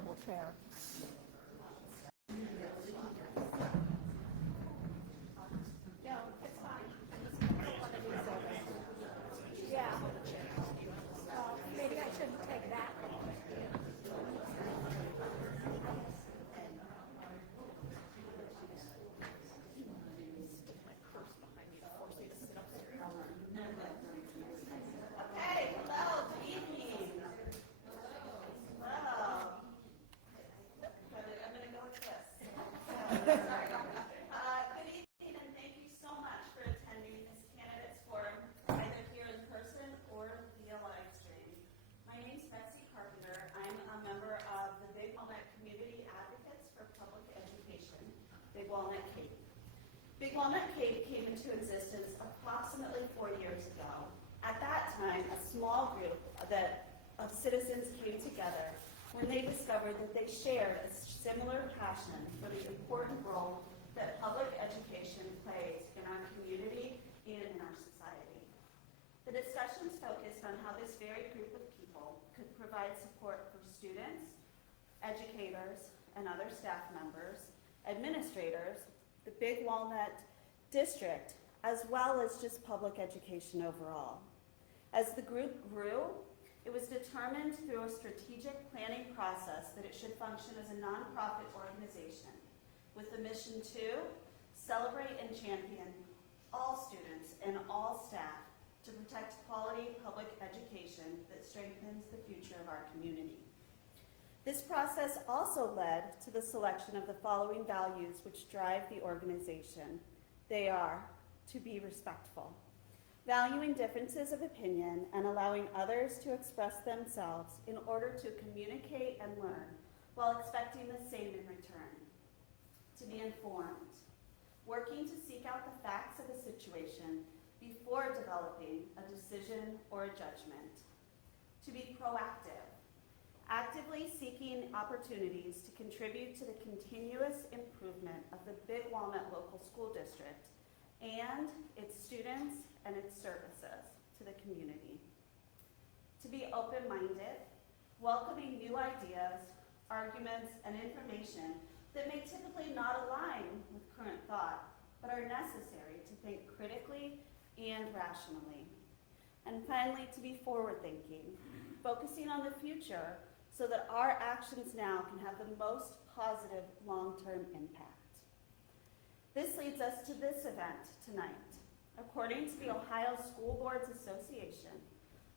terrible chair. No, it's fine. Yeah. Maybe I shouldn't take that. Okay, hello, good evening. Hello. I'm going to go with this. Good evening, and thank you so much for attending this candidates forum, either here in person or via live stream. My name is Betsy Carpenter. I'm a member of the Big Walnut Community Advocates for Public Education, Big Walnut Cape. Big Walnut Cape came into existence approximately 4 years ago. At that time, a small group of citizens came together when they discovered that they shared a similar passion for the important role that public education plays in our community and in our society. The discussions focused on how this very group of people could provide support for students, educators, and other staff members, administrators, the Big Walnut District, as well as just public education overall. As the group grew, it was determined through a strategic planning process that it should function as a nonprofit organization with the mission to celebrate and champion all students and all staff to protect quality public education that strengthens the future of our community. This process also led to the selection of the following values which drive the organization. They are to be respectful, valuing differences of opinion and allowing others to express themselves in order to communicate and learn while expecting the same in return. To be informed, working to seek out the facts of a situation before developing a decision or a judgment. To be proactive, actively seeking opportunities to contribute to the continuous improvement of the Big Walnut Local School District and its students and its services to the community. To be open-minded, welcoming new ideas, arguments, and information that may typically not align with current thought, but are necessary to think critically and rationally. And finally, to be forward-thinking, focusing on the future so that our actions now can have the most positive long-term impact. This leads us to this event tonight. According to the Ohio School Boards Association,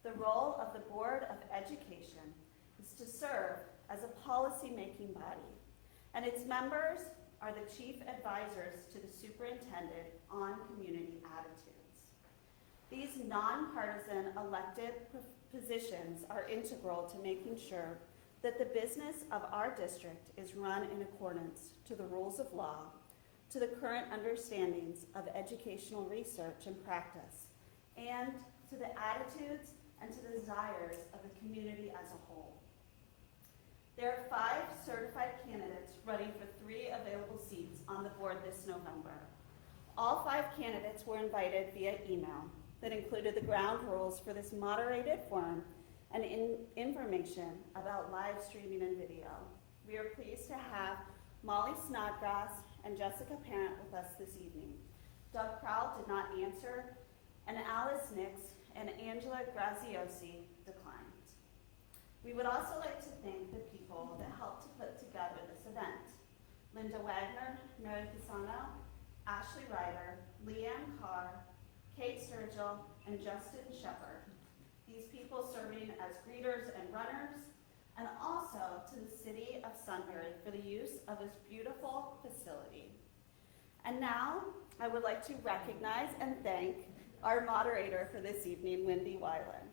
the role of the Board of Education is to serve as a policy-making body, and its members are the chief advisors to the superintendent on community attitudes. These nonpartisan elected positions are integral to making sure that the business of our district is run in accordance to the rules of law, to the current understandings of educational research and practice, and to the attitudes and to the desires of the community as a whole. There are 5 certified candidates running for 3 available seats on the board this November. All 5 candidates were invited via email that included the ground rules for this moderated forum and information about live streaming and video. We are pleased to have Molly Snodgrass and Jessica Parent with us this evening. Doug Crowell did not answer, and Alice Nix and Angela Graziosi declined. We would also like to thank the people that helped to put together this event. Linda Wagner, Mary Pisano, Ashley Ryder, Leanne Carr, Kate Sturgill, and Justin Shepard. These people serving as greeters and runners, and also to the city of Sunbury for the use of this beautiful facility. And now, I would like to recognize and thank our moderator for this evening, Wendy Weiland.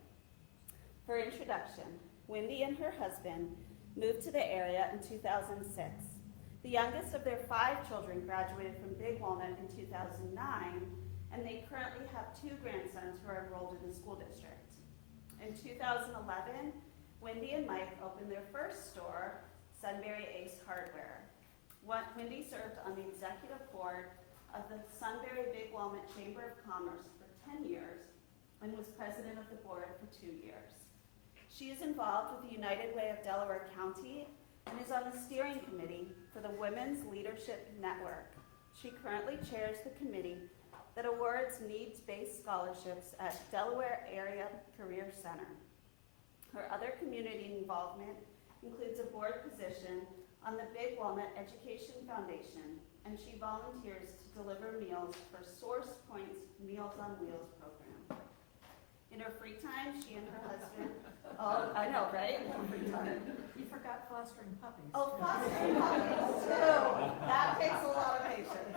For introduction, Wendy and her husband moved to the area in 2006. The youngest of their 5 children graduated from Big Walnut in 2009, and they currently have 2 grandsons who are enrolled in the school district. In 2011, Wendy and Mike opened their first store, Sunbury Ace Hardware. Wendy served on the executive board of the Sunbury Big Walnut Chamber of Commerce for 10 years and was president of the board for 2 years. She is involved with the United Way of Delaware County and is on the steering committee for the Women's Leadership Network. She currently chairs the committee that awards needs-based scholarships at Delaware Area Career Center. Her other community involvement includes a board position on the Big Walnut Education Foundation, and she volunteers to deliver meals for Source Point's Meals on Wheels program. In her free time, she and her husband, oh, I know, right? Free time. You forgot fostering puppies. Oh, fostering puppies too. That takes a lot of patience.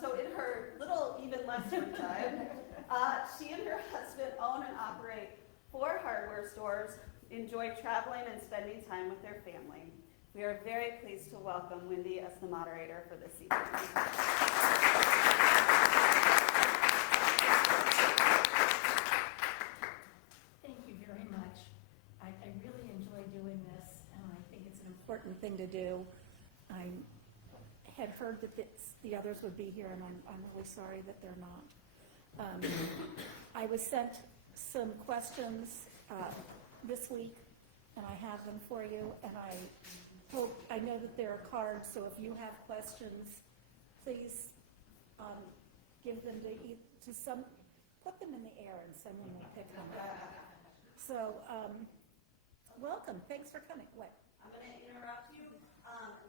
So in her little, even less free time, she and her husband own and operate 4 hardware stores, enjoy traveling and spending time with their family. We are very pleased to welcome Wendy as the moderator for this evening. Thank you very much. I really enjoy doing this, and I think it's an important thing to do. I had heard that the others would be here, and I'm really sorry that they're not. I was sent some questions this week, and I have them for you, and I know that there are cards, so if you have questions, please give them to some, put them in the air and someone will pick them up. So, welcome, thanks for coming. What? I'm going to interrupt you.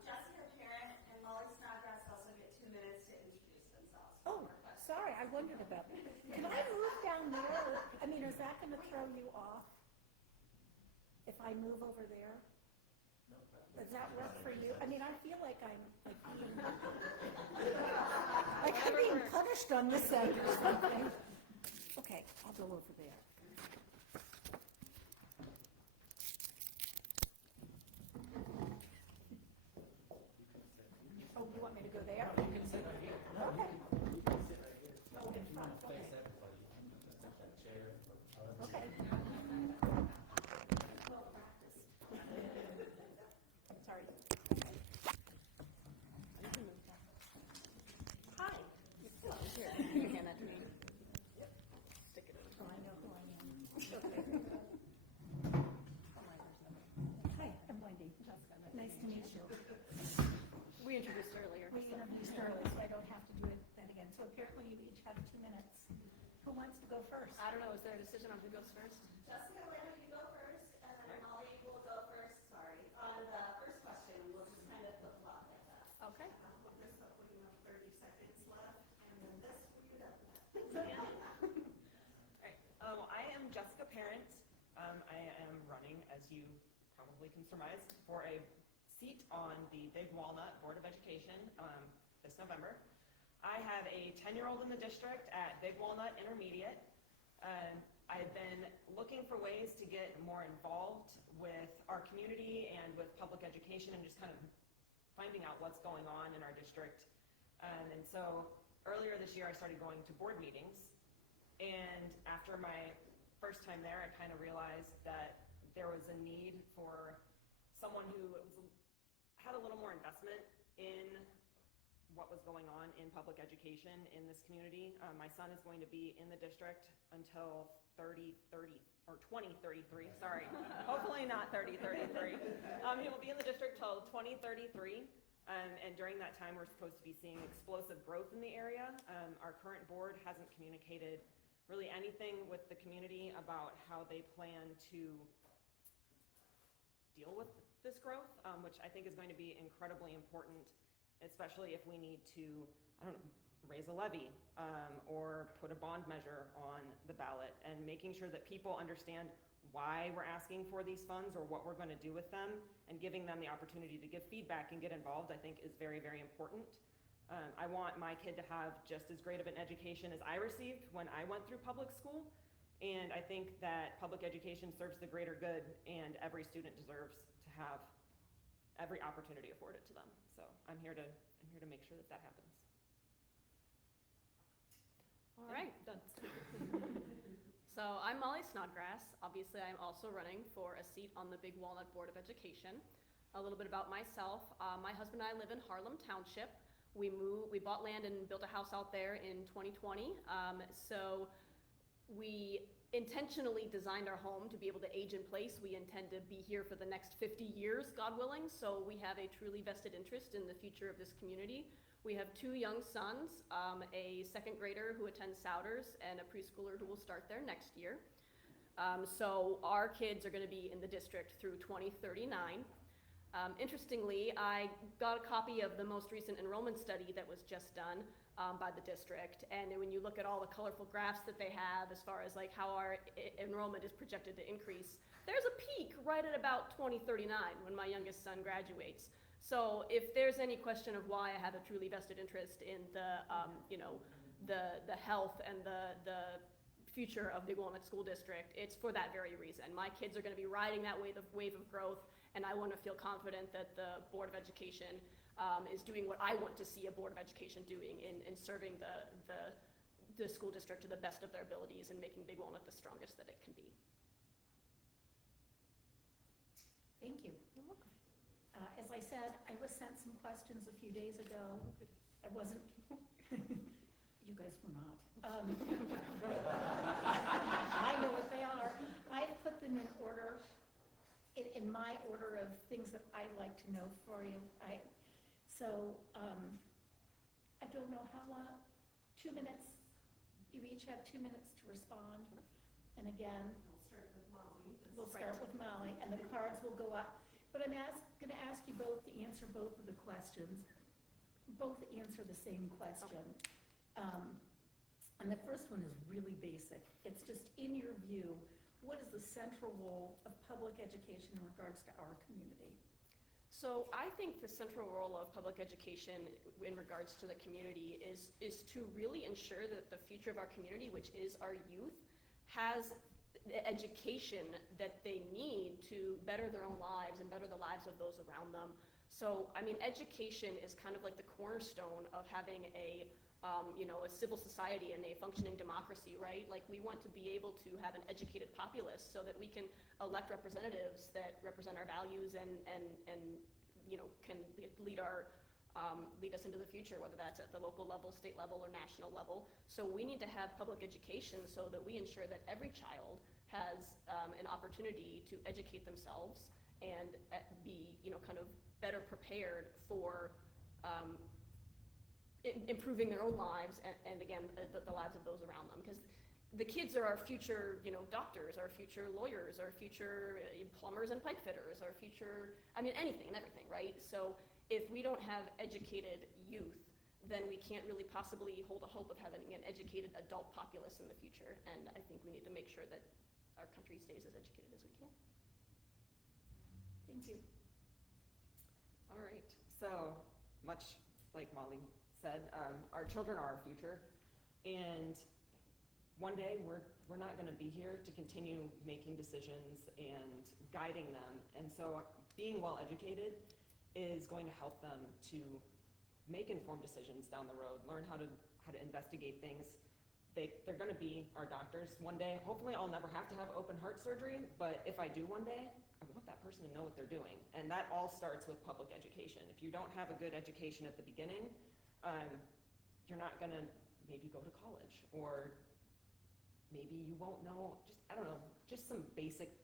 Jessica Parent and Molly Snodgrass also get 2 minutes to introduce themselves. Oh, sorry, I wondered about that. Can I move down there? I mean, is that going to throw you off? If I move over there? Does that work for you? I mean, I feel like I'm being punished on this end or something. Okay, I'll go over there. Oh, you want me to go there? You can sit right here. Okay. Oh, in front. Okay. Okay. Well practiced. I'm sorry. Hi. Hello. Here. You hand that to me. Yep. Stick it in. Oh, I know who I am. Okay. Hi, I'm Wendy. Jessica. Nice to meet you. We introduced earlier. We introduced earlier, so I don't have to do that again. So apparently you each have 2 minutes. Who wants to go first? I don't know, is there a decision on who goes first? Jessica, why don't you go first, and then Molly will go first, sorry. On the first question, we'll just kind of flip-flop like that. Okay. This up when you have 30 seconds left, and then this when you're done. Alright, I am Jessica Parent. I am running, as you probably can surmise, for a seat on the Big Walnut Board of Education this November. I have a 10-year-old in the district at Big Walnut Intermediate. I've been looking for ways to get more involved with our community and with public education and just kind of finding out what's going on in our district. And so earlier this year I started going to board meetings, and after my first time there I kind of realized that there was a need for someone who had a little more investment in what was going on in public education in this community. My son is going to be in the district until 2033, sorry. Hopefully not 3033. He will be in the district till 2033. And during that time, we're supposed to be seeing explosive growth in the area. Our current board hasn't communicated really anything with the community about how they plan to deal with this growth, which I think is going to be incredibly important, especially if we need to, I don't know, raise a levy or put a bond measure on the ballot, and making sure that people understand why we're asking for these funds or what we're going to do with them, and giving them the opportunity to give feedback and get involved, I think is very, very important. I want my kid to have just as great of an education as I received when I went through public school, and I think that public education serves the greater good, and every student deserves to have every opportunity afforded to them. So I'm here to make sure that happens. All right, done. So I'm Molly Snodgrass. Obviously, I'm also running for a seat on the Big Walnut Board of Education. A little bit about myself. My husband and I live in Harlem Township. We bought land and built a house out there in 2020. So we intentionally designed our home to be able to age in place. We intend to be here for the next 50 years, God willing, so we have a truly vested interest in the future of this community. We have 2 young sons, a second grader who attends Souders and a preschooler who will start there next year. So our kids are going to be in the district through 2039. Interestingly, I got a copy of the most recent enrollment study that was just done by the district, and when you look at all the colorful graphs that they have as far as like how our enrollment is projected to increase, there's a peak right at about 2039 when my youngest son graduates. So if there's any question of why I have a truly vested interest in the the health and the future of Big Walnut School District, it's for that very reason. My kids are going to be riding that wave of growth, and I want to feel confident that the Board of Education is doing what I want to see a Board of Education doing in serving the school district to the best of their abilities and making Big Walnut the strongest that it can be. Thank you. You're welcome. As I said, I was sent some questions a few days ago. I wasn't, you guys were not. I know what they are. I put them in order, in my order of things that I'd like to know for you. I don't know how long, 2 minutes. You each have 2 minutes to respond. And again, we'll start with Molly, and the cards will go up. But I'm going to ask you both to answer both of the questions. Both answer the same question. And the first one is really basic. It's just, in your view, what is the central role of public education in regards to our community? So I think the central role of public education in regards to the community is to really ensure that the future of our community, which is our youth, has the education that they need to better their own lives and better the lives of those around them. So, I mean, education is kind of like the cornerstone of having a civil society and a functioning democracy, right? Like, we want to be able to have an educated populace so that we can elect representatives that represent our values and can lead us into the future, whether that's at the local level, state level, or national level. So we need to have public education so that we ensure that every child has an opportunity to educate themselves and be, kind of better prepared for improving their own lives and again, the lives of those around them. Because the kids are our future, doctors, our future lawyers, our future plumbers and pipe fitters, our future, anything and everything, right? So if we don't have educated youth, then we can't really possibly hold a hope of having an educated adult populace in the future. And I think we need to make sure that our country stays as educated as we can. Thank you. All right, so much like Molly said, our children are our future, and one day we're not going to be here to continue making decisions and guiding them, and so being well educated is going to help them to make informed decisions down the road, learn how to investigate things. They're going to be our doctors one day. Hopefully I'll never have to have open heart surgery, but if I do one day, I want that person to know what they're doing, and that all starts with public education. If you don't have a good education at the beginning, you're not going to maybe go to college, or maybe you won't know, just some basic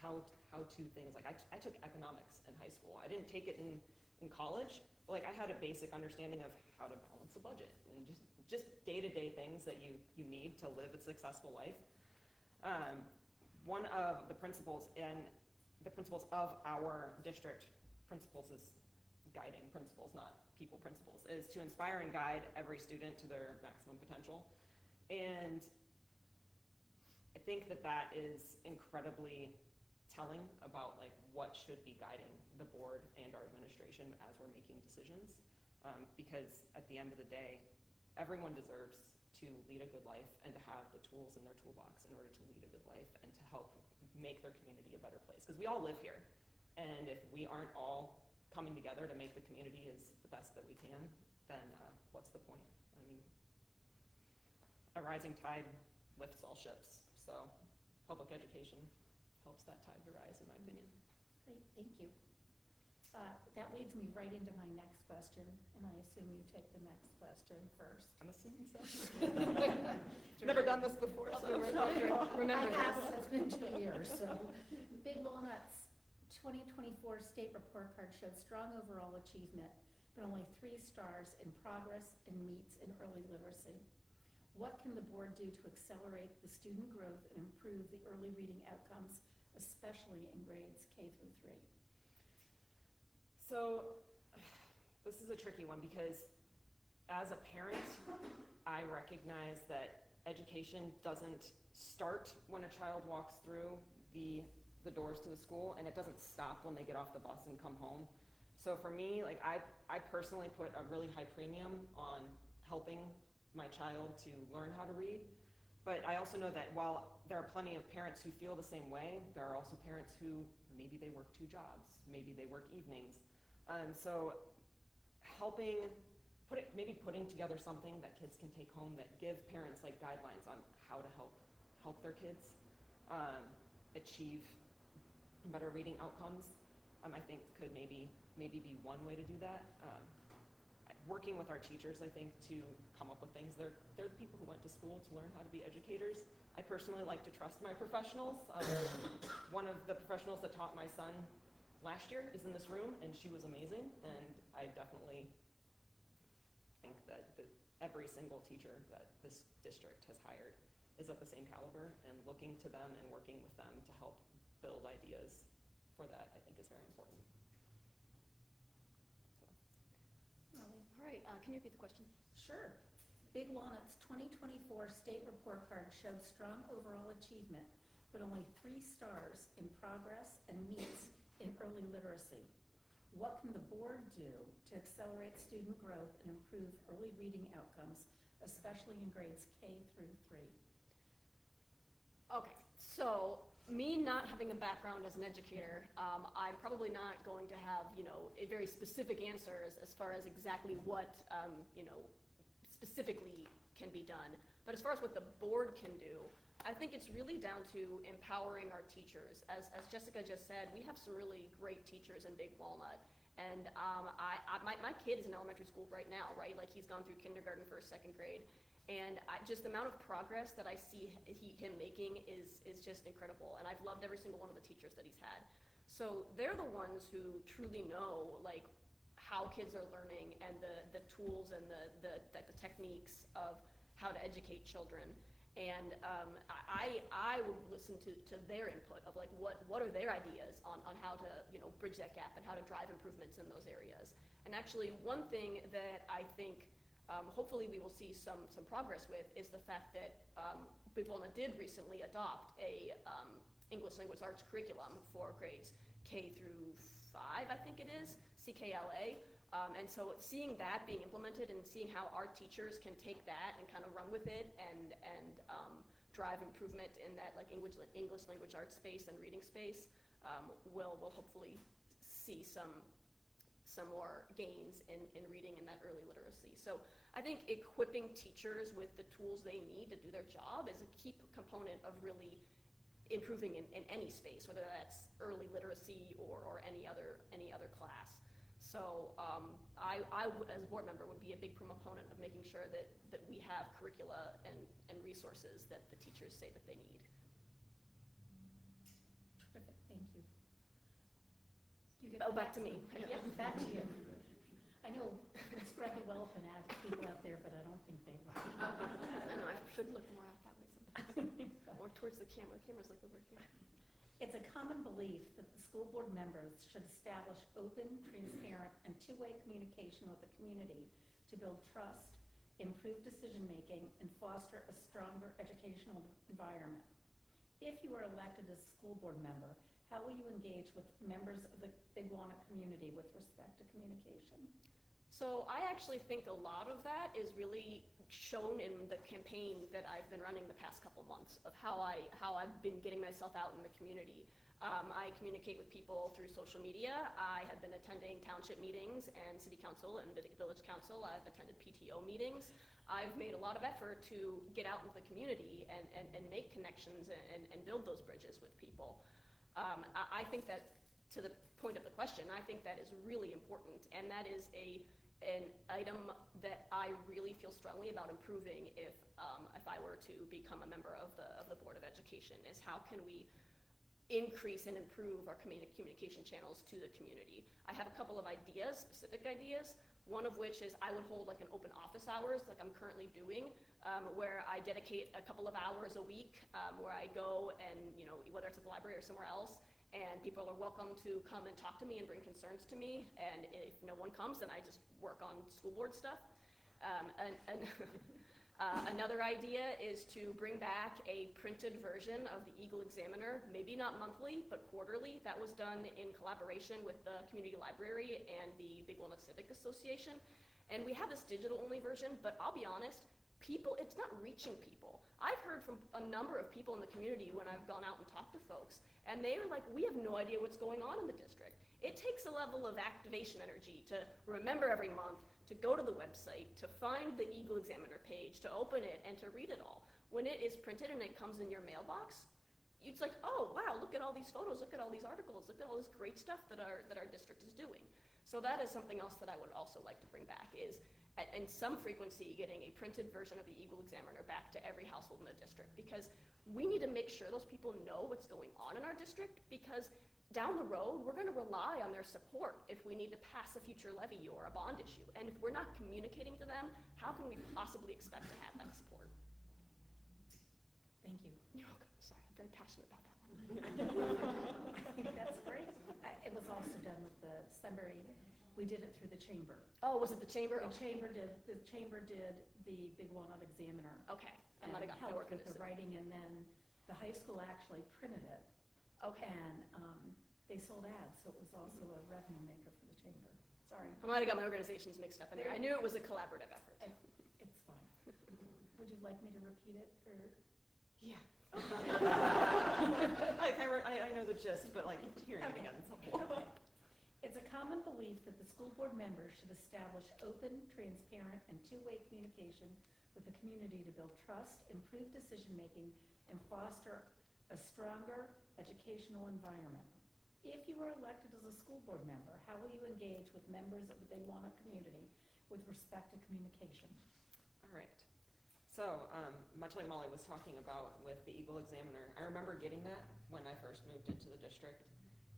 how-to things. Like I took economics in high school. I didn't take it in college, but like I had a basic understanding of how to balance a budget and just day-to-day things that you need to live a successful life. One of the principles of our district, principles is guiding principles, not people principles, is to inspire and guide every student to their maximum potential. And I think that is incredibly telling about like what should be guiding the board and our administration as we're making decisions. Because at the end of the day, everyone deserves to lead a good life and to have the tools in their toolbox in order to lead a good life and to help make their community a better place. Because we all live here, and if we aren't all coming together to make the community as the best that we can, then what's the point? I mean, a rising tide lifts all ships. So public education helps that tide to rise, in my opinion. Great, thank you. That leads me right into my next question, and I assume you take the next question first. I'm assuming so. Never done this before, so. Remember I have, this. it's been 2 years, so. Big Walnut's 2024 state report card showed strong overall achievement, but only 3 stars in progress and meets in early literacy. What can the board do to accelerate the student growth and improve the early reading outcomes, especially in grades K through 3? So, this is a tricky one because as a parent, I recognize that education doesn't start when a child walks through the doors to the school, and it doesn't stop when they get off the bus and come home. So for me, like I personally put a really high premium on helping my child to learn how to read. But I also know that while there are plenty of parents who feel the same way, there are also parents who maybe they work 2 jobs, maybe they work evenings. So maybe putting together something that kids can take home that give parents like guidelines on how to help their kids achieve better reading outcomes, I think could maybe be one way to do that. Working with our teachers, I think, to come up with things. They're the people who went to school to learn how to be educators. I personally like to trust my professionals. One of the professionals that taught my son last year is in this room, and she was amazing, and I definitely think that every single teacher that this district has hired is of the same caliber, and looking to them and working with them to help build ideas for that, I think, is very important. All right, can you repeat the question? Sure. Big Walnut's 2024 state report card showed strong overall achievement, but only 3 stars in progress and meets in early literacy. What can the board do to accelerate student growth and improve early reading outcomes, especially in grades K through 3? Okay, so me not having a background as an educator, I'm probably not going to have, a very specific answer as far as exactly what, specifically can be done. But as far as what the board can do, I think it's really down to empowering our teachers. As Jessica just said, we have some really great teachers in Big Walnut. And my kid is in elementary school right now, right? Like he's gone through kindergarten, first, second grade. And just the amount of progress that I see him making is just incredible. And I've loved every single one of the teachers that he's had. So they're the ones who truly know like how kids are learning and the tools and the techniques of how to educate children. And I would listen to their input of like what are their ideas on how to bridge that gap and how to drive improvements in those areas. And actually one thing that I think hopefully we will see some progress with is the fact that Big Walnut did recently adopt a English language arts curriculum for grades K through 5, I think it is, CKLA. And so seeing that being implemented and seeing how our teachers can take that and kind of run with it and drive improvement in that like English language arts space and reading space, will hopefully see some more gains in reading and that early literacy. So I think equipping teachers with the tools they need to do their job is a key component of really improving in any space, whether that's early literacy or any other class. So I as a board member would be a big proponent of making sure that we have curricula and resources that the teachers say that they need. Terrific, thank you. Back to me. Yeah, back to you. I know we spread the wealth and add people out there, but I don't think they will. I know, I should look more out that way sometimes. Or towards the camera. The camera's like over here. It's a common belief that the school board members should establish open, transparent, and two-way communication with the community to build trust, improve decision-making, and foster a stronger educational environment. If you are elected as a school board member, how will you engage with members of the Big Walnut community with respect to communication? So I actually think a lot of that is really shown in the campaign that I've been running the past couple months of how I've been getting myself out in the community. I communicate with people through social media. I have been attending township meetings and city council and village council. I've attended PTO meetings. I've made a lot of effort to get out into the community and make connections and build those bridges with people. I think that to the point of the question, I think that is really important, and that is an item that I really feel strongly about improving if I were to become a member of the Board of Education, is how can we increase and improve our communication channels to the community. I have a couple of ideas, specific ideas, one of which is I would hold like an open office hours like I'm currently doing, where I dedicate a couple of hours a week where I go and, you know, whether it's at the library or somewhere else, and people are welcome to come and talk to me and bring concerns to me, and if no one comes, then I just work on school board stuff. Another idea is to bring back a printed version of the Eagle Examiner, maybe not monthly, but quarterly. That was done in collaboration with the community library and the Big Walnut Civic Association. And we have this digital-only version, but I'll be honest, it's not reaching people. I've heard from a number of people in the community when I've gone out and talked to folks, and they are like, we have no idea what's going on in the district. It takes a level of activation energy to remember every month, to go to the website, to find the Eagle Examiner page, to open it, and to read it all. When it is printed and it comes in your mailbox, it's like, oh, wow, look at all these photos, look at all these articles, look at all this great stuff that our district is doing. So that is something else that I would also like to bring back, is in some frequency getting a printed version of the Eagle Examiner back to every household in the district, because we need to make sure those people know what's going on in our district, because down the road, we're going to rely on their support if we need to pass a future levy or a bond issue. And if we're not communicating to them, how can we possibly expect to have that support? Thank you. You're welcome. Sorry, I'm very passionate about that one. I think that's great. It was also done with the Sunbury, we did it through the chamber. Oh, was it the chamber? The chamber did the Big Walnut Examiner. Okay. I might have got my helped work with in the writing, and then the high school actually printed it. Okay. And they sold ads, so it was also a revenue maker for the chamber. Sorry. I might have got my organizations mixed up in there. I knew it was a collaborative effort. It's fine. Would you like me to repeat it, or? Yeah. I know the gist, but like hearing it again. Okay. It's a common belief that the school board members should establish open, transparent, and two-way communication with the community to build trust, improve decision-making, and foster a stronger educational environment. If you are elected as a school board member, how will you engage with members of the Big Walnut community with respect to communication? All right. So, much like Molly was talking about with the Eagle Examiner, I remember getting that when I first moved into the district,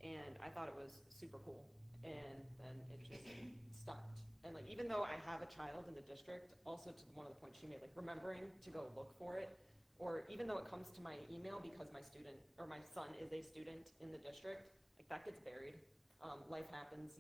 and I thought it was super cool, and then it just stopped. And like, even though I have a child in the district, also to one of the points she made, like remembering to go look for it, or even though it comes to my email because my son is a student in the district, like that gets buried. Life happens.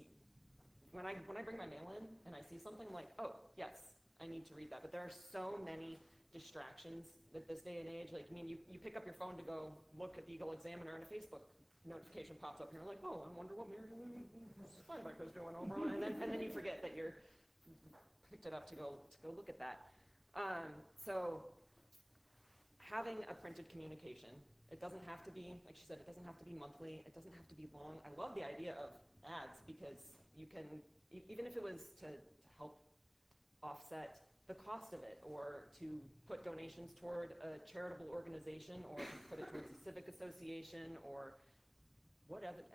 When I bring my mail in and I see something, like, oh yes, I need to read that. But there are so many distractions with this day and age. Like, I mean, you pick up your phone to go look at the Eagle Examiner, and a Facebook notification pops up, and you're like, oh, I wonder what Mary Steinbeck was doing over, and then you forget that you're picked it up to go look at that. So having a printed communication, it doesn't have to be, like she said, it doesn't have to be monthly, it doesn't have to be long. I love the idea of ads, because you can, even if it was to help offset the cost of it, or to put donations toward a charitable organization, or to put it towards a civic association, or whatever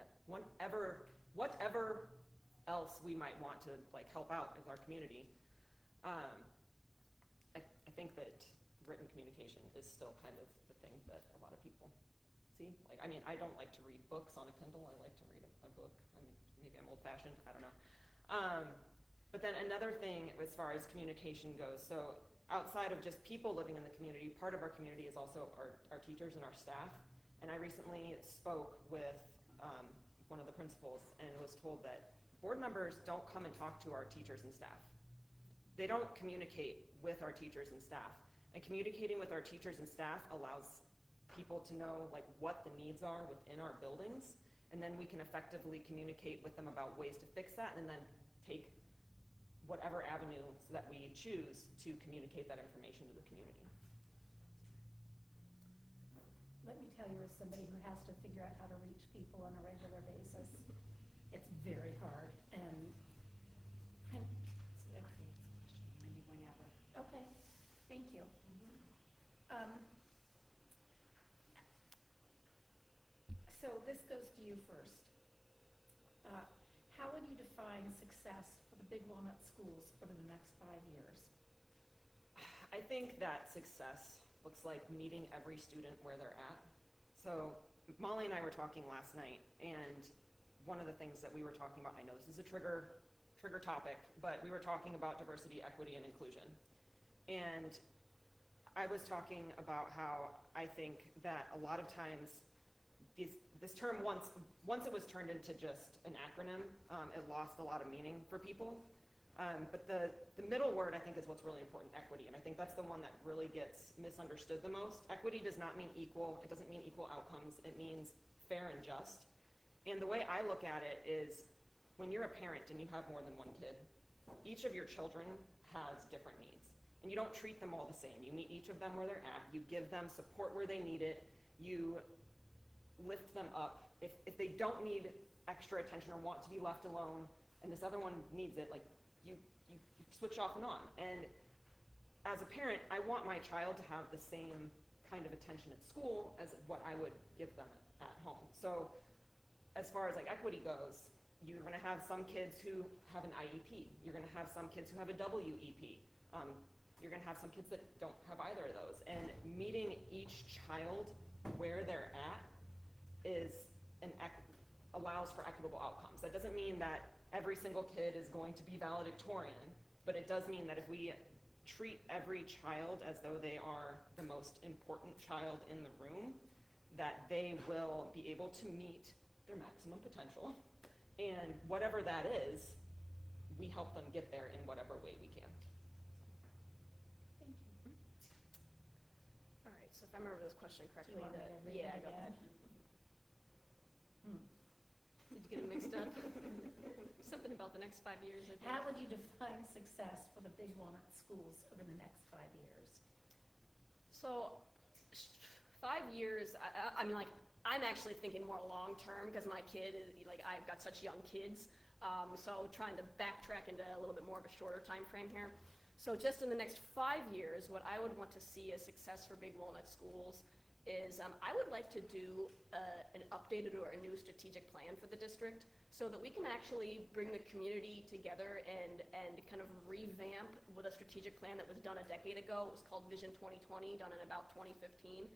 else we might want to like help out with our community. I think that written communication is still kind of the thing that a lot of people see. Like, I mean, I don't like to read books on a Kindle. I like to read a book. I mean, maybe I'm old-fashioned. I don't know. But then another thing as far as communication goes, so outside of just people living in the community, part of our community is also our teachers and our staff. And I recently spoke with one of the principals and was told that board members don't come and talk to our teachers and staff. They don't communicate with our teachers and staff. And communicating with our teachers and staff allows people to know like what the needs are within our buildings, and then we can effectively communicate with them about ways to fix that, and then take whatever avenue that we choose to communicate that information to the community. Let me tell you, as somebody who has to figure out how to reach people on a regular basis, it's very hard, and okay, thank you. So this goes to you first. How would you define success for the Big Walnut schools over the next 5 years? I think that success looks like meeting every student where they're at. So Molly and I were talking last night, and one of the things that we were talking about, I know this is a trigger topic, but we were talking about diversity, equity, and inclusion. And I was talking about how I think that a lot of times this term, once it was turned into just an acronym, it lost a lot of meaning for people. But the middle word, I think, is what's really important, equity. And I think that's the one that really gets misunderstood the most. Equity does not mean equal. It doesn't mean equal outcomes. It means fair and just. And the way I look at it is, when you're a parent and you have more than one kid, each of your children has different needs. And you don't treat them all the same. You meet each of them where they're at. You give them support where they need it. You lift them up. If they don't need extra attention or want to be left alone, and this other one needs it, like, you switch off and on. And as a parent, I want my child to have the same kind of attention at school as what I would give them at home. So as far as like equity goes, you're gonna have some kids who have an IEP. You're gonna have some kids who have a WEP. You're gonna have some kids that don't have either of those. And meeting each child where they're at allows for equitable outcomes. That doesn't mean that every single kid is going to be valedictorian, but it does mean that if we treat every child as though they are the most important child in the room, that they will be able to meet their maximum potential. And whatever that is, we help them get there in whatever way we can. Thank you. All right, so if I remember this question Do correctly, you want me to read yeah, it go ahead. again? Did you get it mixed up? Something about the next 5 years, I think. How would you define success for the Big Walnut schools over the next 5 years? So, 5 years, I mean, like, I'm actually thinking more long-term, because my kid is, like, I've got such young kids, so trying to backtrack into a little bit more of a shorter time frame here. So just in the next 5 years, what I would want to see as success for Big Walnut schools is I would like to do an updated or a new strategic plan for the district, so that we can actually bring the community together and kind of revamp with a strategic plan that was done a decade ago. It was called Vision 2020, done in about 2015.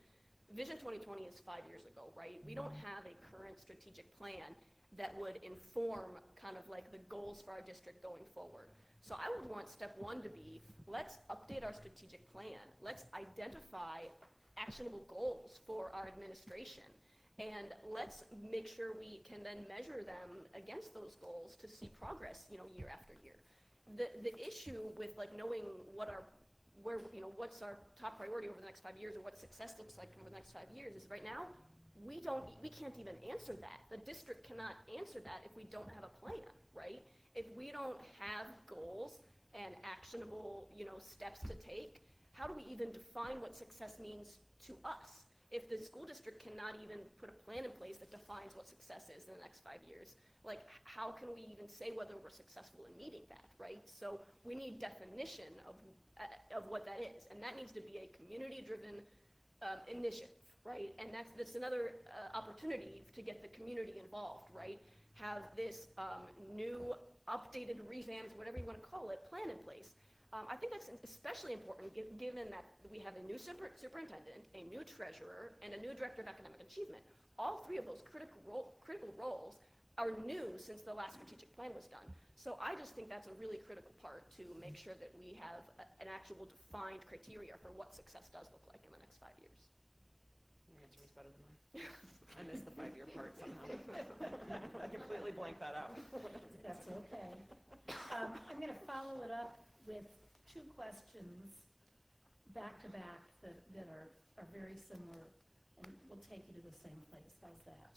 Vision 2020 is 5 years ago, right? We don't have a current strategic plan that would inform kind of like the goals for our district going forward. So I would want step one to be, let's update our strategic plan. Let's identify actionable goals for our administration. And let's make sure we can then measure them against those goals to see progress, year after year. The issue with like knowing what's our top priority over the next 5 years, or what success looks like over the next 5 years, is right now we can't even answer that. The district cannot answer that if we don't have a plan, right? If we don't have goals and actionable, steps to take, how do we even define what success means to us? If the school district cannot even put a plan in place that defines what success is in the next 5 years, like, how can we even say whether we're successful in meeting that, right? So we need definition of what that is, and that needs to be a community-driven initiative, right? And that's another opportunity to get the community involved, right? Have this new, updated, revamped, whatever you want to call it, plan in place. I think that's especially important given that we have a new superintendent, a new treasurer, and a new director of academic achievement. All three of those critical roles are new since the last strategic plan was done. So I just think that's a really critical part to make sure that we have an actual defined criteria for what success does look like in the next 5 years. Your answer was better than mine. I missed the 5-year part somehow. I completely blanked that out. That's okay. I'm going to follow it up with 2 questions back to back that are very similar, and will take you to the same place. How's that?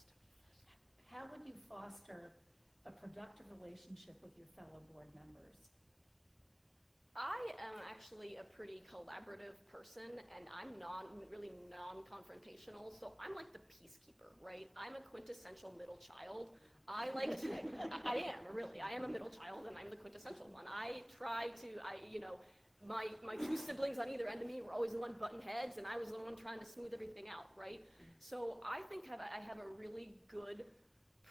How would you foster a productive relationship with your fellow board members? I am actually a pretty collaborative person, and I'm really non-confrontational, so I'm like the peacekeeper, right? I'm a quintessential middle child. I am a middle child, and I'm the quintessential one. I try to, my 2 siblings on either end of me were always the one butting heads, and I was the one trying to smooth everything out, right? So I think I have a really good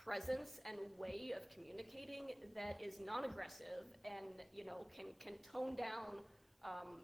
presence and way of communicating that is non-aggressive and, you know, can tone down,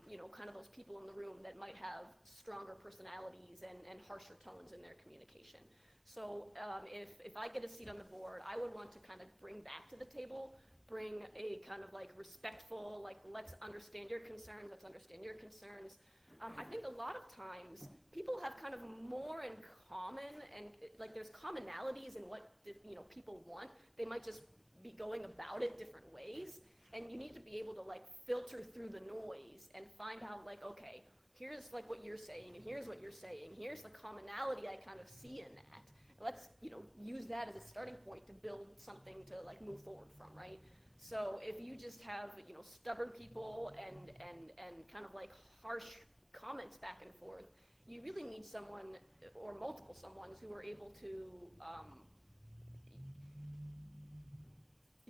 you know, kind of those people in the room that might have stronger personalities and harsher tones in their communication. So if I get a seat on the board, I would want to kind of bring back to the table, bring a kind of like respectful, like, let's understand your concerns, let's understand your concerns. I think a lot of times people have kind of more in common, and like there's commonalities in what, you know, people want. They might just be going about it different ways, and you need to be able to like filter through the noise and find out like, okay, here's like what you're saying, and here's what you're saying, here's the commonality I kind of see in that. Let's, you know, use that as a starting point to build something to like move forward from, right? So if you just have, you know, stubborn people and kind of like harsh comments back and forth, you really need someone or multiple someones who are able to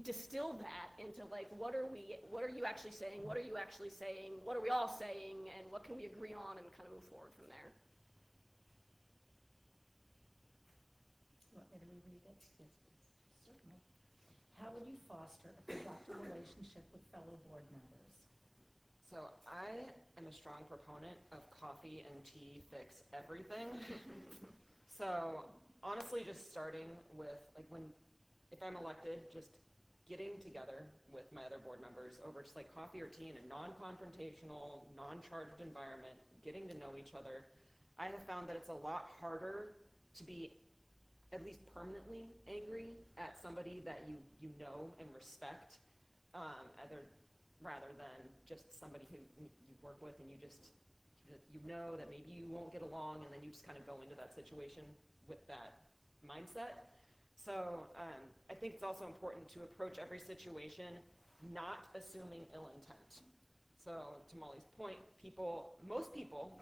distill that into like, what are you actually saying, what are you actually saying, what are we all saying, and what can we agree on, and kind of move forward from there. You want me to reread it? Yes, please. Certainly. How would you foster a productive relationship with fellow board members? So I am a strong proponent of coffee and tea fix everything. So honestly, just starting with like if I'm elected, just getting together with my other board members over just like coffee or tea in a non-confrontational, non-charged environment, getting to know each other. I have found that it's a lot harder to be at least permanently angry at somebody that you know and respect, rather than just somebody who you work with and you know that maybe you won't get along, and then you just kind of go into that situation with that mindset. So I think it's also important to approach every situation not assuming ill intent. So to Molly's point, most people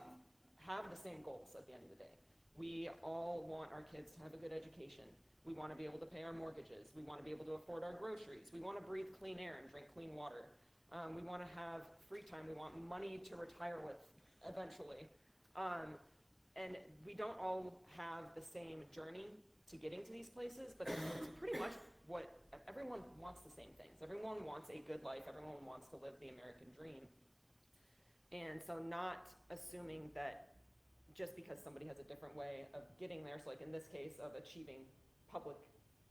have the same goals at the end of the day. We all want our kids to have a good education. We want to be able to pay our mortgages. We want to be able to afford our groceries. We want to breathe clean air and drink clean water. We want to have free time. We want money to retire with eventually. And we don't all have the same journey to getting to these places, but it's pretty much what everyone wants, the same things. Everyone wants a good life. Everyone wants to live the American dream. And so not assuming that just because somebody has a different way of getting there, so like in this case of achieving public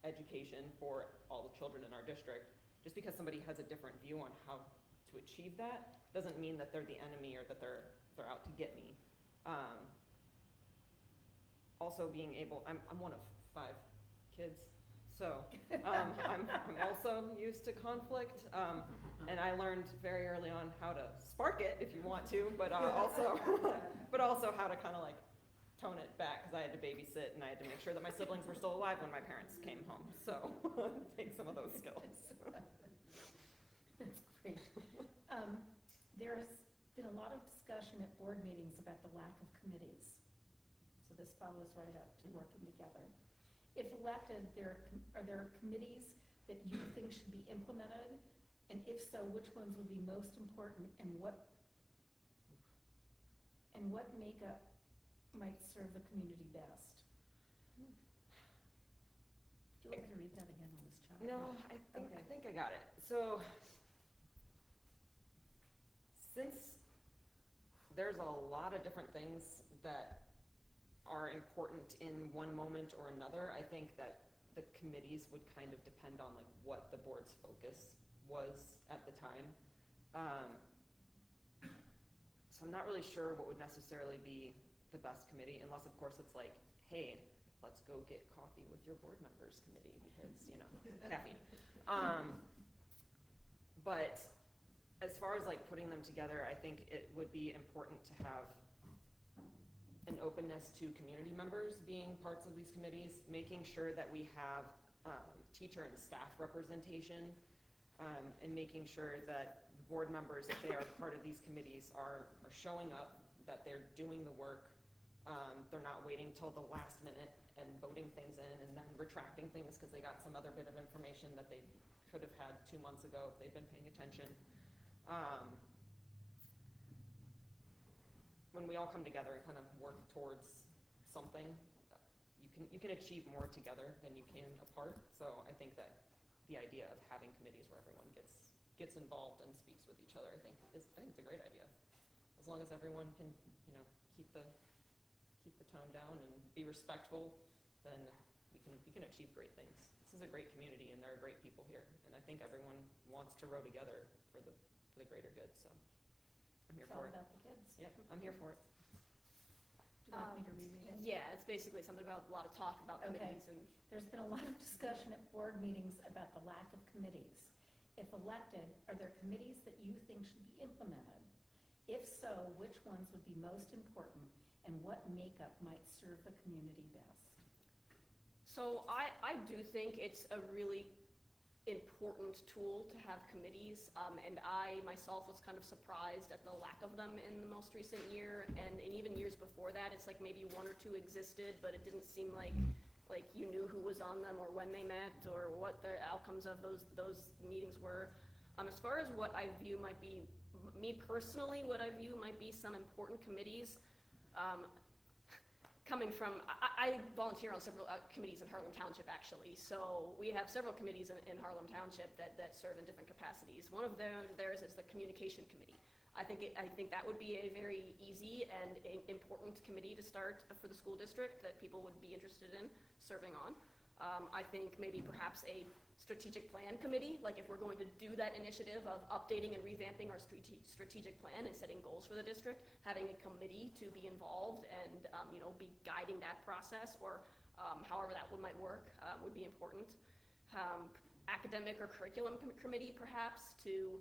education for all the children in our district, just because somebody has a different view on how to achieve that doesn't mean that they're the enemy or that they're out to get me. Also being able, I'm one of 5 kids, so I'm also used to conflict, and I learned very early on how to spark it if you want to, but also how to kind of like tone it back, because I had to babysit and I had to make sure that my siblings were still alive when my parents came home. So take some of those skills. That's great. There's been a lot of discussion at board meetings about the lack of committees. So this follows right up to working together. If elected, are there committees that you think should be implemented? And if so, which ones would be most important, and what makeup might serve the community best? Do you want me to read that again on this chart? No, I think I got it. So since there's a lot of different things that are important in one moment or another, I think that the committees would kind of depend on like what the board's focus was at the time. So I'm not really sure what would necessarily be the best committee, unless of course it's like, hey, let's go get coffee with your board members committee because, you know, caffeine. But as far as like putting them together, I think it would be important to have an openness to community members being parts of these committees, making sure that we have teacher and staff representation, and making sure that the board members, if they are part of these committees, are showing up, that they're doing the work. They're not waiting till the last minute and voting things in and then retracting things because they got some other bit of information that they could have had 2 months ago if they'd been paying attention. When we all come together and kind of work towards something, you can achieve more together than you can apart. So I think that the idea of having committees where everyone gets involved and speaks with each other, I think it's a great idea. As long as everyone can, keep the tone down and be respectful, then we can achieve great things. This is a great community, and there are great people here, and I think everyone wants to row together for the greater good. So I'm here It's all for it. about the kids. Yep, I'm here for it. Do you want me to reread it? Yeah, it's basically something about a lot of talk about Okay. committees and There's been a lot of discussion at board meetings about the lack of committees. If elected, are there committees that you think should be implemented? If so, which ones would be most important, and what makeup might serve the community best? So I do think it's a really important tool to have committees, and I myself was kind of surprised at the lack of them in the most recent year, and even years before that, it's like maybe one or two existed, but it didn't seem like you knew who was on them or when they met or what the outcomes of those meetings were. As far as what I view might be, me personally, what I view might be some important committees, coming from, I volunteer on several committees in Harlem Township, actually. So we have several committees in Harlem Township that serve in different capacities. One of theirs is the Communication Committee. I think that would be a very easy and important committee to start for the school district that people would be interested in serving on. I think maybe perhaps a strategic plan committee, like if we're going to do that initiative of updating and revamping our strategic plan and setting goals for the district, having a committee to be involved and be guiding that process, or however that might work, would be important. Academic or curriculum committee, perhaps, to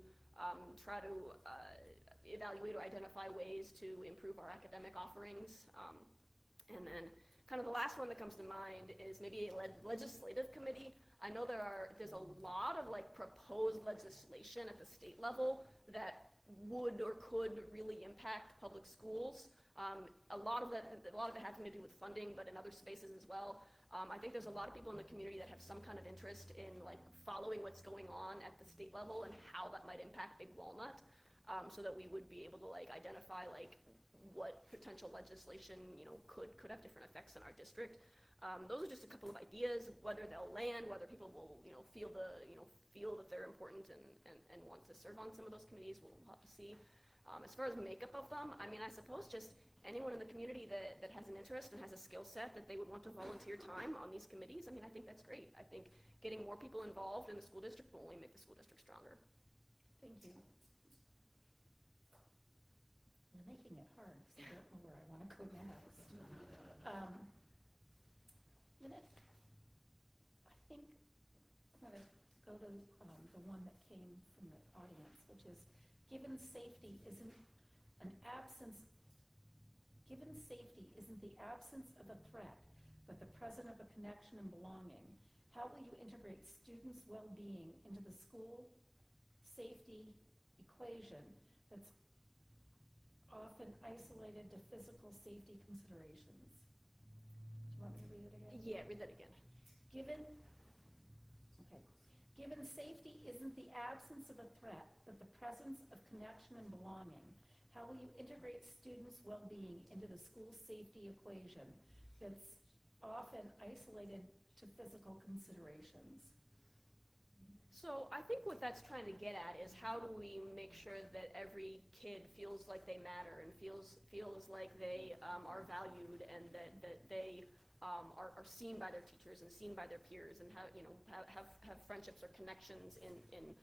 try to evaluate or identify ways to improve our academic offerings. And then kind of the last one that comes to mind is maybe a legislative committee. I know there's a lot of proposed legislation at the state level that would or could really impact public schools. A lot of it having to do with funding, but in other spaces as well. I think there's a lot of people in the community that have some kind of interest in following what's going on at the state level and how that might impact Big Walnut, so that we would be able to identify what potential legislation could have different effects in our district. Those are just a couple of ideas. Whether they'll land, whether people will feel that they're important and want to serve on some of those committees, we'll have to see. As far as makeup of them, I suppose just anyone in the community that has an interest and has a skill set that they would want to volunteer time on these committees, I think that's great. I think getting more people involved in the school district will only make the school district stronger. Thank you. You're making it hard, because I don't know where I want to go next. Minute, I think I'm going to go to the one that came from the audience, which is, given safety isn't the absence of a threat, but the presence of a connection and belonging, how will you integrate students' well-being into the school safety equation that's often isolated to physical safety considerations? Do you want me to read it again? Yeah, read that again. Given safety isn't the absence of a threat, but the presence of connection and belonging, how will you integrate students' well-being into the school safety equation that's often isolated to physical considerations? So I think what that's trying to get at is, how do we make sure that every kid feels like they matter and feels like they are valued, and that they are seen by their teachers and seen by their peers, and have friendships or connections in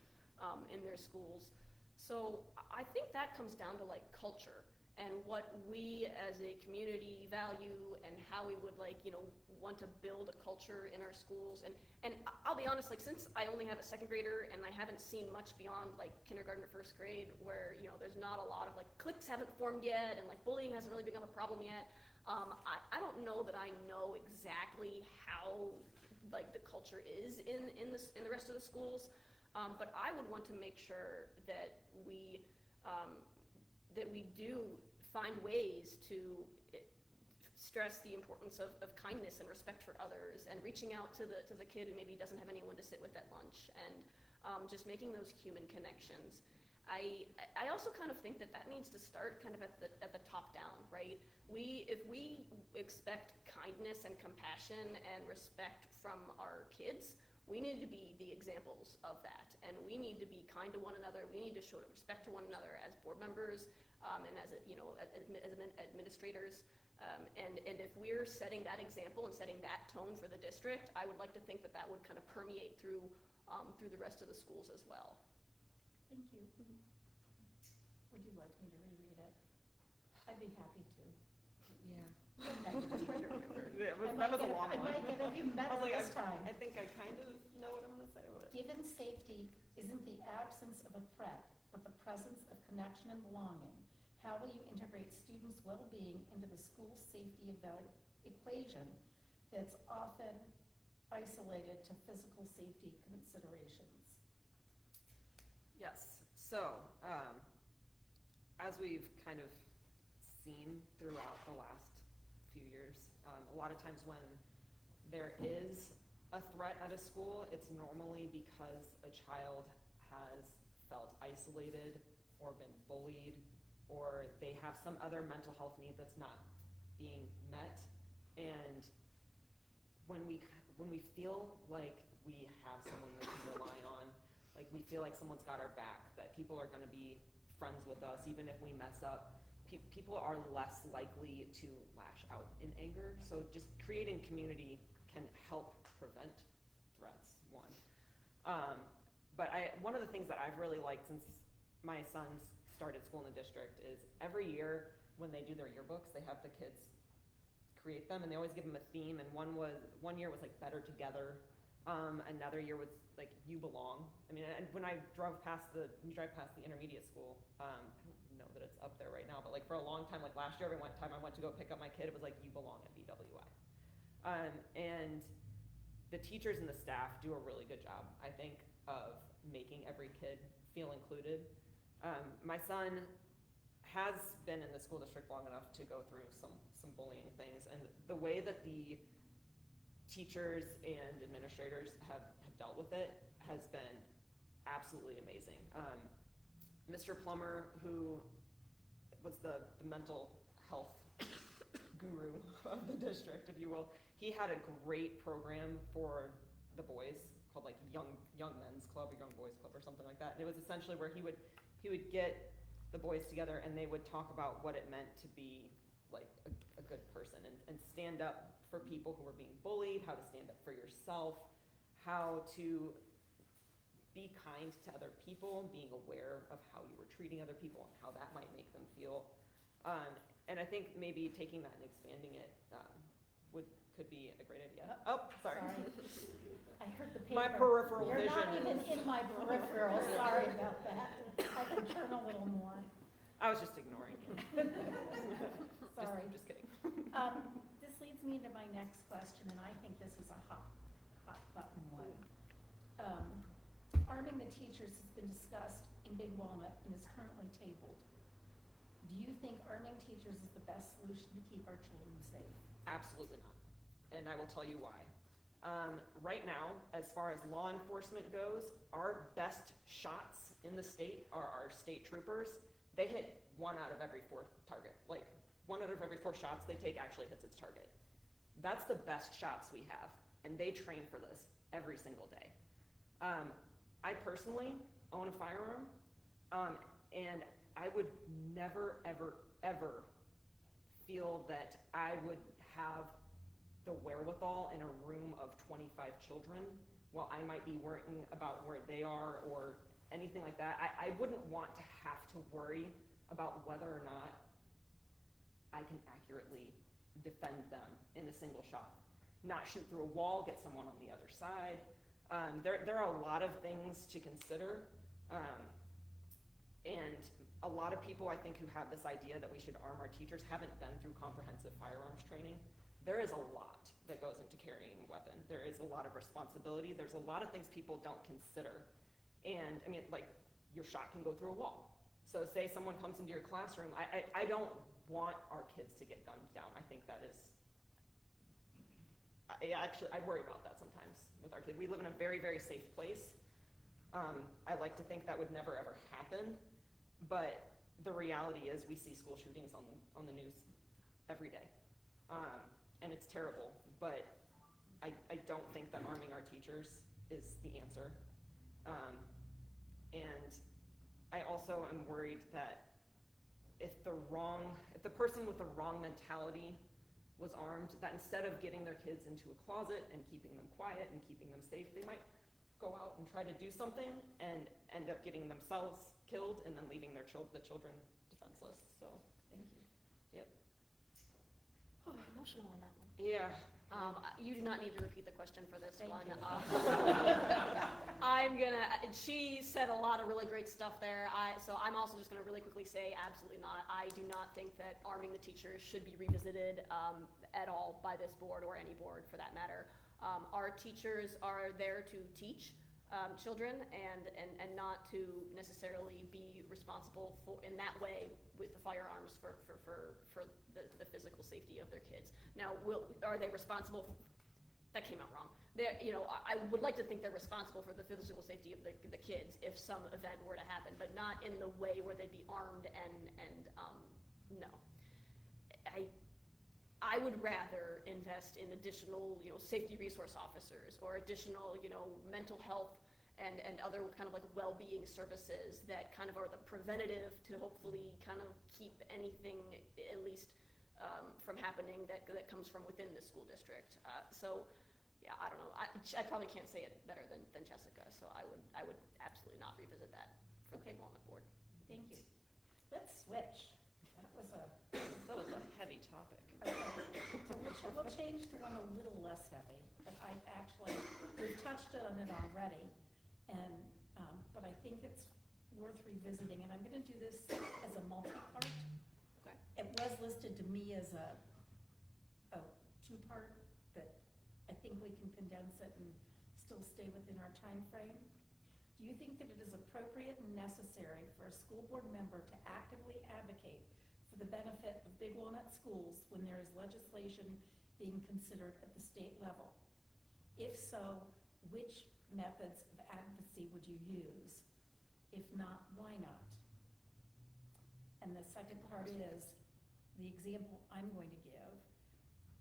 their schools. So I think that comes down to culture and what we as a community value, and how we would want to build a culture in our schools. And I'll be honest, since I only have a second grader and I haven't seen much beyond kindergarten or first grade, where there's not a lot of cliques haven't formed yet, and bullying hasn't really become a problem yet. I don't know that I know exactly how the culture is in the rest of the schools, but I would want to make sure that we do find ways to stress the importance of kindness and respect for others, and reaching out to the kid who maybe doesn't have anyone to sit with at lunch, and just making those human connections. I also kind of think that needs to start kind of at the top down, right? If we expect kindness and compassion and respect from our kids, we need to be the examples of that, and we need to be kind to one another. We need to show respect to one another as board members, and as administrators. And if we're setting that example and setting that tone for the district, I would like to think that would kind of permeate through the rest of the schools as well. Thank you. Would you like me to reread it? I'd be happy to. Yeah. I That was a long I one. might get it even I better was like, this time. I think I kind of know what I'm gonna say about it. Given safety isn't the absence of a threat, but the presence of connection and belonging, how will you integrate students' well-being into the school safety equation that's often isolated to physical safety considerations? Yes, so, as we've kind of seen throughout the last few years, a lot of times when there is a threat at a school, it's normally because a child has felt isolated or been bullied, or they have some other mental health need that's not being met. And when we feel like we have someone we can rely on, like we feel like someone's got our back, that people are gonna be friends with us even if we mess up, people are less likely to lash out in anger. So just creating community can help prevent threats, one. But one of the things that I've really liked since my sons started school in the district is every year when they do their yearbooks, they have the kids create them, and they always give them a theme. And one year was like Better Together. Another year was like You Belong. I mean, and when you drive past the intermediate school, I don't know that it's up there right now, but like for a long time, like last year, every time I went to go pick up my kid, it was like You Belong at BWI. And the teachers and the staff do a really good job, I think, of making every kid feel included. My son has been in the school district long enough to go through some bullying things, and the way that the teachers and administrators have dealt with it has been absolutely amazing. Mr. Plummer, who was the mental health guru of the district, if you will, he had a great program for the boys called like Young Men's Club or Young Boys Club or something like that. And it was essentially where he would get the boys together and they would talk about what it meant to be like a good person and stand up for people who were being bullied, how to stand up for yourself, how to be kind to other people, being aware of how you were treating other people and how that might make them feel. And I think maybe taking that and expanding it could be a great idea. Oh, sorry. I heard the paper. My peripheral You're vision not even in my peripheral, sorry about that. I can turn a little more. I was just ignoring you. Sorry. Just kidding. This leads me to my next question, and I think this is a hot button one. Arming the teachers has been discussed in Big Walnut and is currently tabled. Do you think arming teachers is the best solution to keep our children safe? Absolutely not. And I will tell you why. Right now, as far as law enforcement goes, our best shots in the state are our state troopers. They hit 1 out of every 4 target. Like 1 out of every 4 shots they take actually hits its target. That's the best shots we have, and they train for this every single day. I personally own a firearm, and I would never, ever, ever feel that I would have the wherewithal in a room of 25 children while I might be worrying about where they are or anything like that. I wouldn't want to have to worry about whether or not I can accurately defend them in a single shot. Not shoot through a wall, get someone on the other side. There are a lot of things to consider. And a lot of people, I think, who have this idea that we should arm our teachers haven't been through comprehensive firearms training. There is a lot that goes into carrying a weapon. There is a lot of responsibility. There's a lot of things people don't consider. And I mean, like, your shot can go through a wall. So say someone comes into your classroom, I don't want our kids to get gunned down. I think that is, I worry about that sometimes with our kids. We live in a very, very safe place. I like to think that would never ever happen. But the reality is we see school shootings on the news every day. And it's terrible, but I don't think that arming our teachers is the answer. And I also am worried that if the person with the wrong mentality was armed, that instead of getting their kids into a closet and keeping them quiet and keeping them safe, they might go out and try to do something and end up getting themselves killed and then leaving the children defenseless. So, Thank you. yep. Oh, emotional on that one. Yeah. You do not need to repeat the question for this Thank one. you. She said a lot of really great stuff there. So I'm also just gonna really quickly say, absolutely not. I do not think that arming the teachers should be revisited at all by this board or any board for that matter. Our teachers are there to teach children and not to necessarily be responsible for, in that way, with the firearms for the physical safety of their kids. Now, are they responsible? That came out wrong. I would like to think they're responsible for the physical safety of the kids if some event were to happen, but not in the way where they'd be armed and no. I would rather invest in additional, safety resource officers or additional, mental health and other kind of like well-being services that kind of are the preventative to hopefully kind of keep anything at least from happening that comes from within the school district. So yeah, I don't know. I probably can't say it better than Jessica. So I would absolutely not revisit that for the Big Walnut Board. Thank you. Let's switch. That was a Heavy topic. So we'll change to one a little less heavy, but we've touched on it already, and, but I think it's worth revisiting, and I'm gonna do this as a multi-part. Okay. It was listed to me as a two-part, but I think we can condense it and still stay within our time frame. Do you think that it is appropriate and necessary for a school board member to actively advocate for the benefit of Big Walnut schools when there is legislation being considered at the state level? If so, which methods of advocacy would you use? If not, why not? And the second part is, the example I'm going to give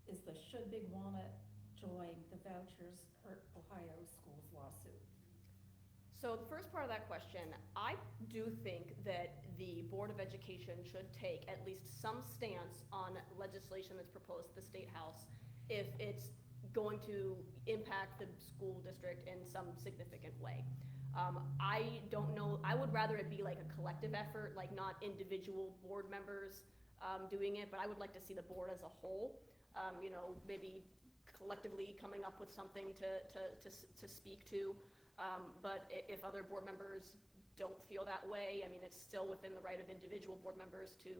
is the should Big Walnut join the Vouchers Hurt Ohio Schools lawsuit? So the first part of that question, I do think that the Board of Education should take at least some stance on legislation that's proposed at the State House if it's going to impact the school district in some significant way. I don't know, I would rather it be like a collective effort, like not individual board members doing it, but I would like to see the board as a whole, maybe collectively coming up with something to speak to. But if other board members don't feel that way, I mean, it's still within the right of individual board members to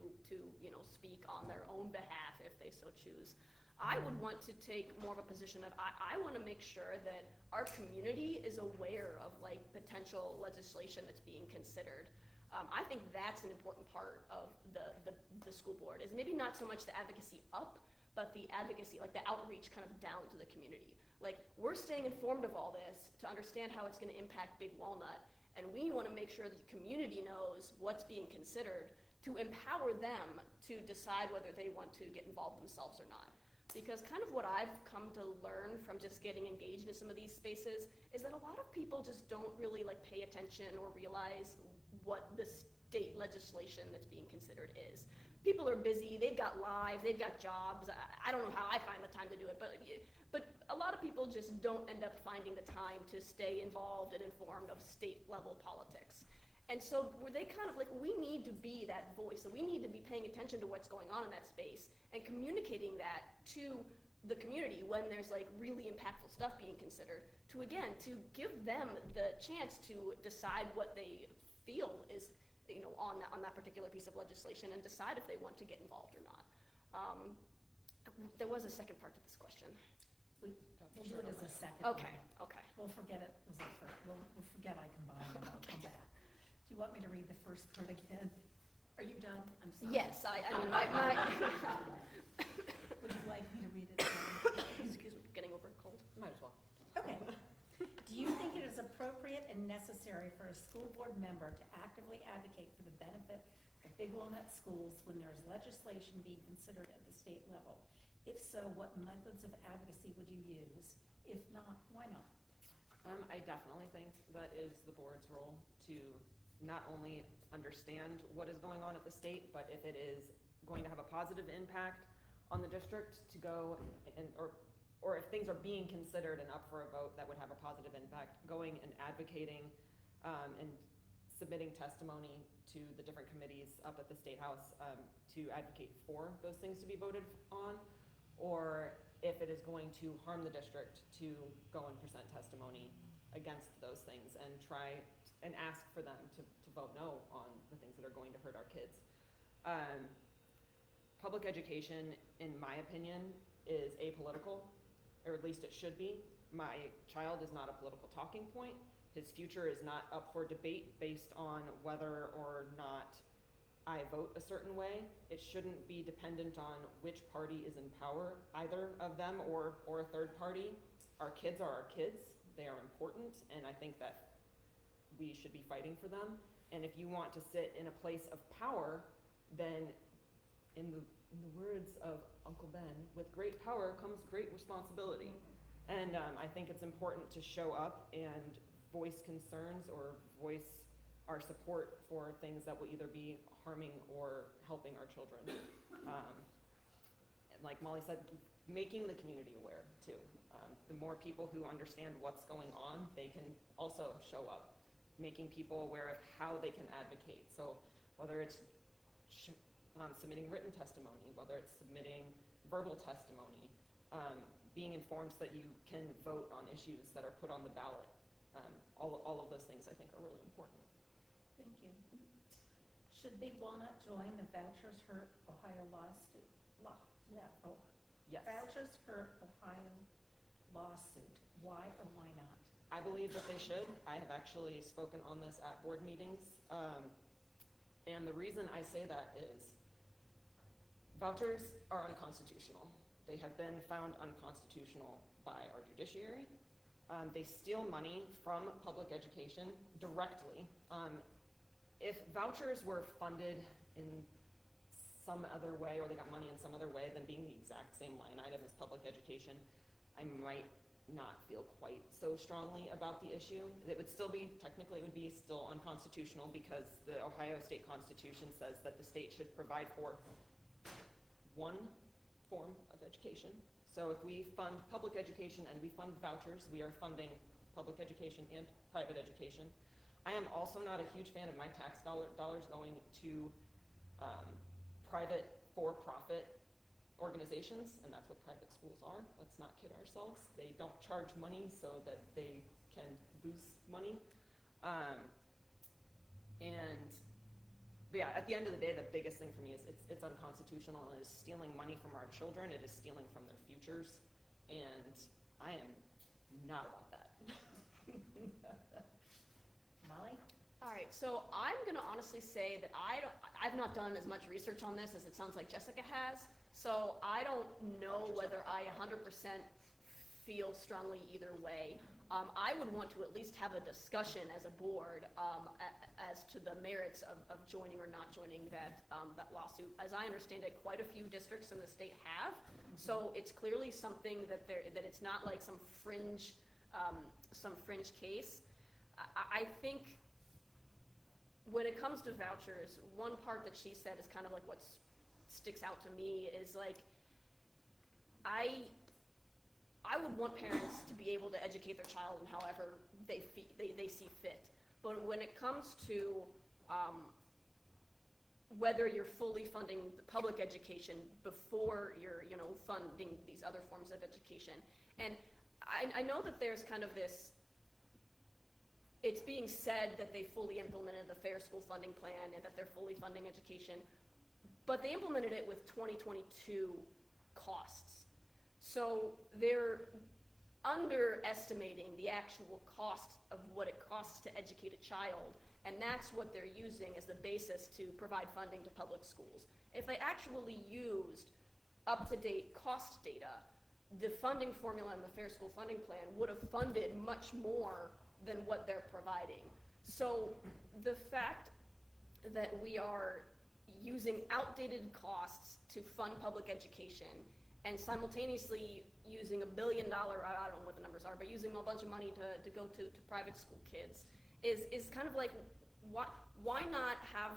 speak on their own behalf if they so choose. I would want to take more of a position of, I want to make sure that our community is aware of like potential legislation that's being considered. I think that's an important part of the school board, is maybe not so much the advocacy up, but the advocacy, like the outreach kind of down to the community. Like, we're staying informed of all this to understand how it's going to impact Big Walnut, and we want to make sure that the community knows what's being considered to empower them to decide whether they want to get involved themselves or not. Because kind of what I've come to learn from just getting engaged in some of these spaces is that a lot of people just don't really like pay attention or realize what the state legislation that's being considered is. People are busy, they've got lives, they've got jobs. I don't know how I find the time to do it, but a lot of people just don't end up finding the time to stay involved and informed of state level politics. And so were they kind of like, we need to be that voice, and we need to be paying attention to what's going on in that space and communicating that to the community when there's like really impactful stuff being considered, to give them the chance to decide what they feel is, on that particular piece of legislation and decide if they want to get involved or not. There was a second part to this question. We'll do it as a second. Okay. We'll forget it as a first. We'll forget I combined and I'll come back. Do you want me to read the first part again? Are you done? I'm sorry. Yes, I mean, Would you like me to read it again? excuse me, getting over a cold. Might as well. Okay. Do you think it is appropriate appropriate and necessary for a school board member to actively advocate for the benefit of Big Walnut schools when there is legislation being considered at the state level? If so, what methods of advocacy would you use? If not, why not? I definitely think that is the board's role to not only understand what is going on at the state, but if it is going to have a positive impact on the district, to go and, or if things are being considered and up for a vote that would have a positive impact, going and advocating and submitting testimony to the different committees up at the State House to advocate for those things to be voted on, or if it is going to harm the district, to go and present testimony against those things and try and ask for them to vote no on the things that are going to hurt our kids. Public education, in my opinion, is apolitical, or at least it should be. My child is not a political talking point. His future is not up for debate based on whether or not I vote a certain way. It shouldn't be dependent on which party is in power, either of them or a third party. Our kids are our kids. They are important, and I think that we should be fighting for them. And if you want to sit in a place of power, then in the words of Uncle Ben, with great power comes great responsibility. And I think it's important to show up and voice concerns or voice our support for things that will either be harming or helping our children. Like Molly said, making the community aware too. The more people who understand what's going on, they can also show up. Making people aware of how they can advocate. So whether it's submitting written testimony, whether it's submitting verbal testimony, being informed so that you can vote on issues that are put on the ballot. All of those things I think are really important. Thank you. Should Big Walnut join the Vouchers Hurt Ohio lawsuit? Yes. Vouchers Hurt Ohio lawsuit. Why or why not? I believe that they should. I have actually spoken on this at board meetings. And the reason I say that is vouchers are unconstitutional. They have been found unconstitutional by our judiciary. They steal money from public education directly. If vouchers were funded in some other way, or they got money in some other way than being the exact same line item as public education, I might not feel quite so strongly about the issue. It would still be, technically it would be still unconstitutional, because the Ohio State Constitution says that the state should provide for one form of education. So if we fund public education and we fund vouchers, we are funding public education and private education. I am also not a huge fan of my tax dollars going to private for-profit organizations, and that's what private schools are. Let's not kid ourselves. They don't charge money so that they can lose money. But yeah, at the end of the day, the biggest thing for me is it's unconstitutional. It is stealing money from our children. It is stealing from their futures, and I am not about that. Molly? All right, so I'm gonna honestly say that I've not done as much research on this as it sounds like Jessica has, so I don't know whether I 100% feel strongly either way. I would want to at least have a discussion as a board as to the merits of joining or not joining that lawsuit. As I understand it, quite a few districts in the state have, so it's clearly something that it's not like some fringe case. I think when it comes to vouchers, one part that she said is kind of like what sticks out to me is like, I would want parents to be able to educate their child in however they see fit. But when it comes to whether you're fully funding the public education before you're funding these other forms of education, and I know that there's kind of this, it's being said that they fully implemented the Fair School Funding Plan and that they're fully funding education, but they implemented it with 2022 costs. So they're underestimating the actual cost of what it costs to educate a child, and that's what they're using as the basis to provide funding to public schools. If they actually used up-to-date cost data, the funding formula in the Fair School Funding Plan would have funded much more than what they're providing. So the fact that we are using outdated costs to fund public education and simultaneously using $1 billion, I don't know what the numbers are, but using a bunch of money to go to private school kids is kind of like, why not have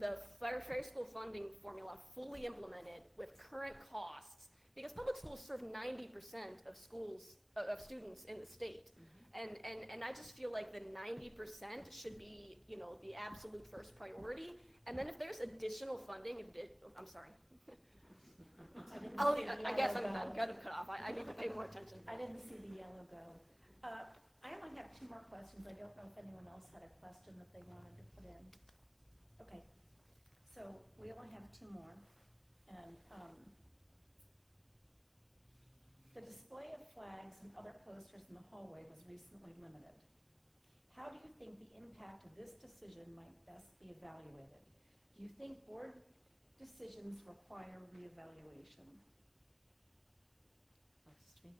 the fair school funding formula fully implemented with current costs? Because public schools serve 90% of students in the state. And I just feel like the 90% should be, the absolute first priority. And then if there's additional funding, I'm sorry. I guess I'm gonna cut off. I need to pay more attention. I didn't see the yellow go. I only have 2 more questions. I don't know if anyone else had a question that they wanted to put in. Okay, so we only have 2 more. And the display of flags and other posters in the hallway was recently limited. How do you think the impact of this decision might best be evaluated? Do you think board decisions require reevaluation? Next to me.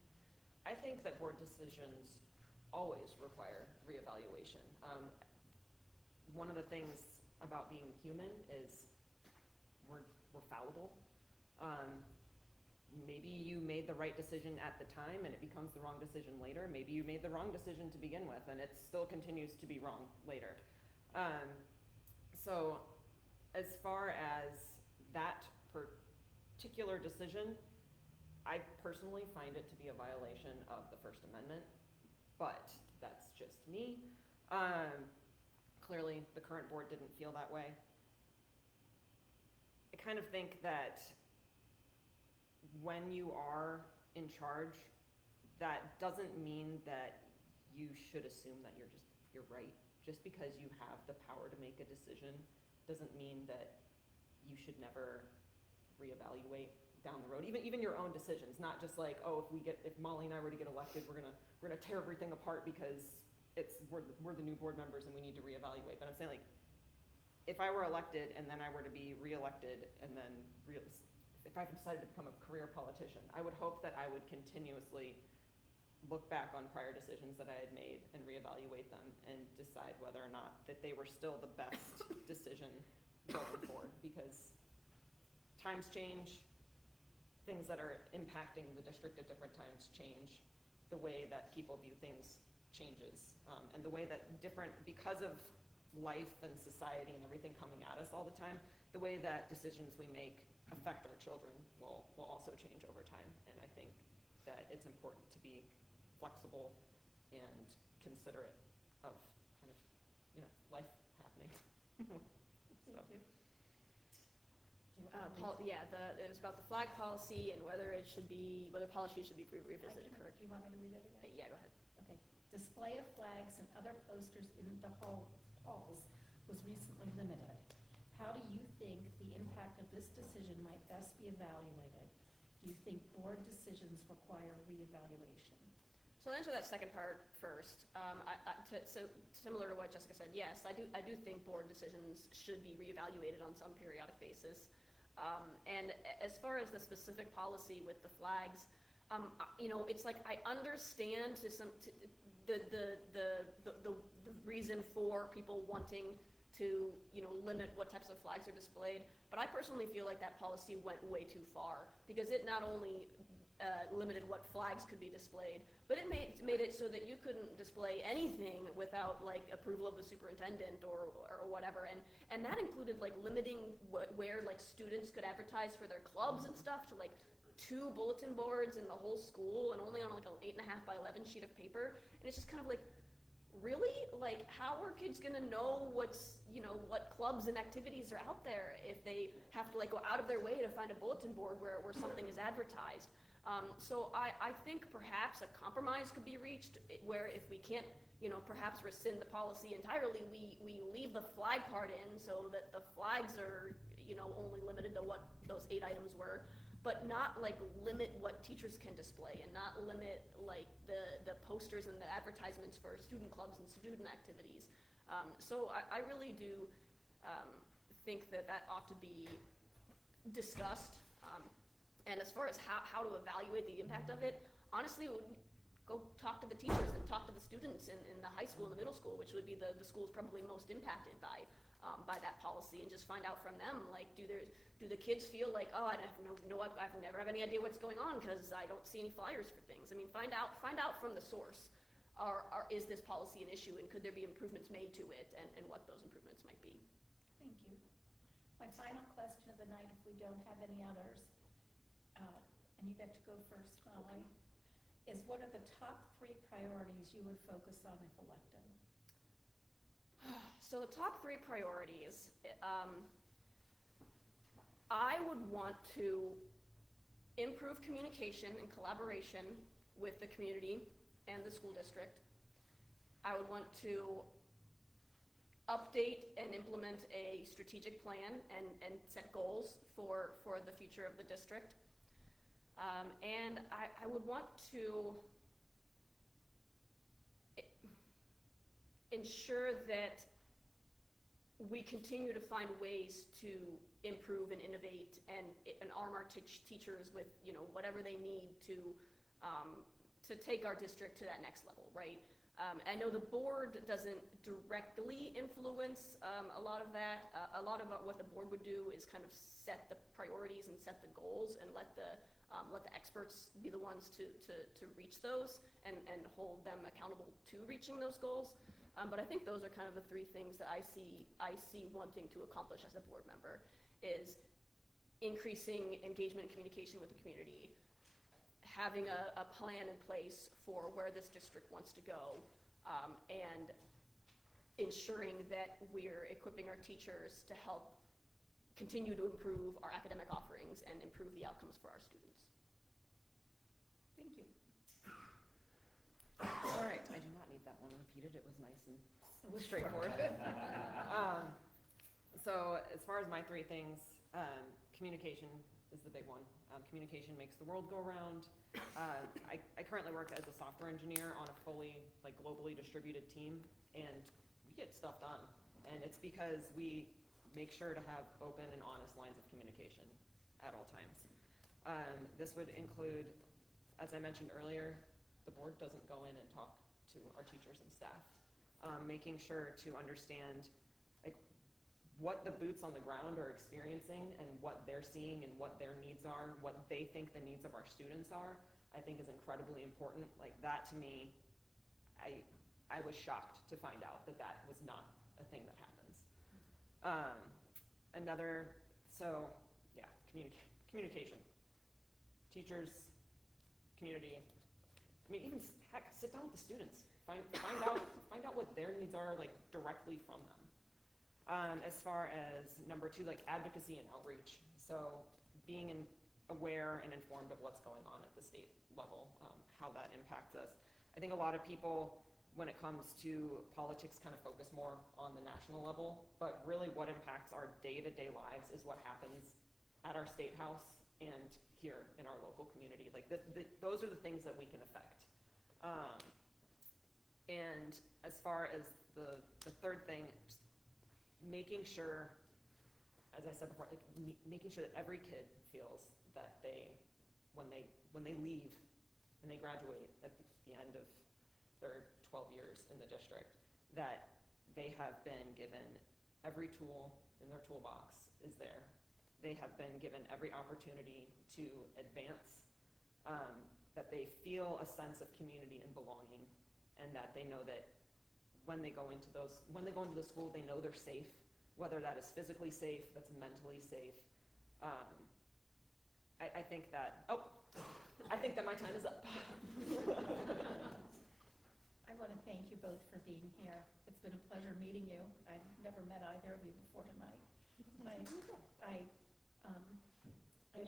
I think that board decisions always require reevaluation. One of the things about being human is we're fallible. Maybe you made the right decision at the time and it becomes the wrong decision later. Maybe you made the wrong decision to begin with and it still continues to be wrong later. So as far as that particular decision, I personally find it to be a violation of the First Amendment, but that's just me. Clearly, the current board didn't feel that way. I kind of think that when you are in charge, that doesn't mean that you should assume that you're right. Just because you have the power to make a decision doesn't mean that you should never reevaluate down the road. Even your own decisions, not just like, oh, if Molly and I were to get elected, we're gonna tear everything apart because we're the new board members and we need to reevaluate. But I'm saying, like, if I were elected and then I were to be reelected and then if I decided to become a career politician, I would hope that I would continuously look back on prior decisions that I had made and reevaluate them and decide whether or not that they were still the best decision going forward, because times change, things that are impacting the district at different times change, the way that people view things changes, and the way that because of life and society and everything coming at us all the time, the way that decisions we make affect our children will also change over time. And I think that it's important to be flexible and considerate of kind of, life happening. It was about the flag policy and whether policy should be revisited, correct? Do you want me to read it again? Yeah, go ahead. Okay. Display of flags and other posters in the halls was recently limited. How do you think the impact of this decision might best be evaluated? Do you think board decisions require reevaluation? So I'll answer that second part first. So similar to what Jessica said, yes, I do think board decisions should be reevaluated on some periodic basis. And as far as the specific policy with the flags, it's like I understand the reason for people wanting to limit what types of flags are displayed, but I personally feel like that policy went way too far, because it not only limited what flags could be displayed, but it made it so that you couldn't display anything without like approval of the superintendent or whatever, and that included like limiting where like students could advertise for their clubs and stuff to like 2 bulletin boards in the whole school and only on like an 8.5 by 11 sheet of paper. And it's just kind of like, really? Like, how are kids gonna know what clubs and activities are out there if they have to like go out of their way to find a bulletin board where something is advertised? So I think perhaps a compromise could be reached where if we can't, perhaps rescind the policy entirely, we leave the flag part in so that the flags are, only limited to what those 8 items were, but not like limit what teachers can display and not limit like the posters and the advertisements for student clubs and student activities. So I really do think that ought to be discussed. And as far as how to evaluate the impact of it, honestly, go talk to the teachers and talk to the students in the high school and the middle school, which would be the schools probably most impacted by that policy, and just find out from them, like, do the kids feel like, oh, I never have any idea what's going on because I don't see any flyers for things. I mean, find out from the source. Is this policy an issue, and could there be improvements made to it, and what those improvements might be? Thank you. My final question of the night, if we don't have any others, and you get to go first, Molly, is what are the top 3 priorities you would focus on if elected? So the top 3 priorities, I would want to improve communication and collaboration with the community and the school district. I would want to update and implement a strategic plan and set goals for the future of the district. And I would want to ensure that we continue to find ways to improve and innovate and arm our teachers with, whatever they need to take our district to that next level, right? I know the board doesn't directly influence a lot of that. A lot of what the board would do is kind of set the priorities and set the goals and let the experts be the ones to reach those and hold them accountable to reaching those goals. But I think those are kind of the 3 things that I see wanting to accomplish as a board member, is increasing engagement and communication with the community, having a plan in place for where this district wants to go, and ensuring that we're equipping our teachers to help continue to improve our academic offerings and improve the outcomes for our students. Thank you. All right, I do not need that one repeated. It was nice and straightforward. So as far as my 3 things, communication is the big one. Communication makes the world go round. I currently work as a software engineer on a fully, globally distributed team, and we get stuff done. And it's because we make sure to have open and honest lines of communication at all times. This would include, as I mentioned earlier, the board doesn't go in and talk to our teachers and staff. Making sure to understand what the boots on the ground are experiencing and what they're seeing and what their needs are, what they think the needs of our students are, I think is incredibly important. That to me, I was shocked to find out that was not a thing that happens. Communication. Teachers, community, even heck, sit down with the students. Find out what their needs are, directly from them. As far as number 2, advocacy and outreach. So being aware and informed of what's going on at the state level, how that impacts us. I think a lot of people, when it comes to politics, kind of focus more on the national level, but really what impacts our day-to-day lives is what happens at our state house and here in our local community. Those are the things that we can affect. And as far as the 3rd thing, just making sure, as I said before, making sure that every kid feels that when they leave and they graduate at the end of their 12 years in the district, that they have been given every tool in their toolbox is there. They have been given every opportunity to advance, that they feel a sense of community and belonging, and that they know that when they go into the school, they know they're safe, whether that is physically safe, that's mentally safe. I think that my time is up. I want to thank you both for being here. It's been a pleasure meeting you. I've never met either of you before tonight.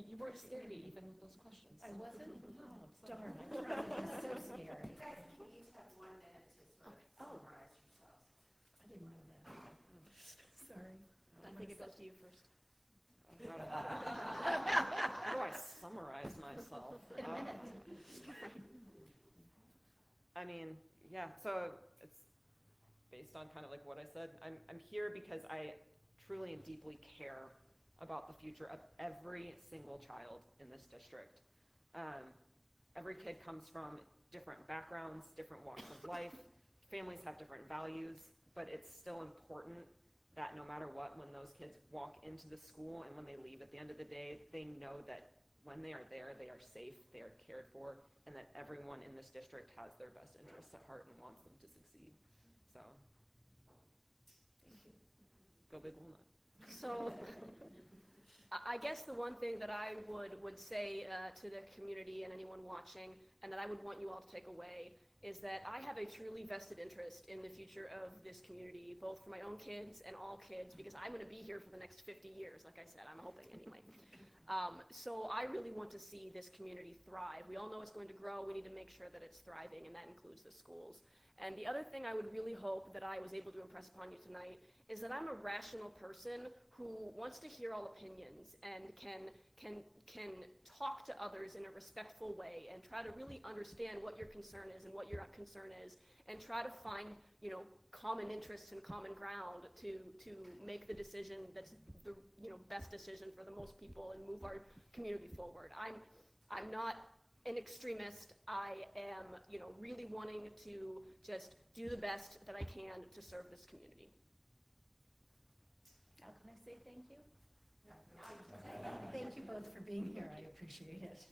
You weren't scared even with those questions. I wasn't? Oh, darn, I tried. It was so scary. You guys can each have 1 minute to sort of summarize yourselves. I didn't know that. Sorry. I think it goes to you first. How do I summarize myself? In a minute. So it's based on kind of what I said. I'm here because I truly and deeply care about the future of every single child in this district. Every kid comes from different backgrounds, different walks of life. Families have different values, but it's still important that no matter what, when those kids walk into the school and when they leave at the end of the day, they know that when they are there, they are safe, they are cared for, and that everyone in this district has their best interests at heart and wants them to succeed. So, thank you. Go Big Walnut. So, I guess the one thing that I would say to the community and anyone watching, and that I would want you all to take away, is that I have a truly vested interest in the future of this community, both for my own kids and all kids, because I'm going to be here for the next 50 years, like I said, I'm hoping anyway. So I really want to see this community thrive. We all know it's going to grow. We need to make sure that it's thriving, and that includes the schools. And the other thing I would really hope that I was able to impress upon you tonight is that I'm a rational person who wants to hear all opinions and can talk to others in a respectful way and try to really understand what your concern is and what your concern is, and try to find, you know, common interests and common ground to make the decision that's the, you know, best decision for the most people and move our community forward. I'm not an extremist. I am, you know, really wanting to just do the best that I can to serve this community. Now can I say thank you? Thank you both for being here. I appreciate it.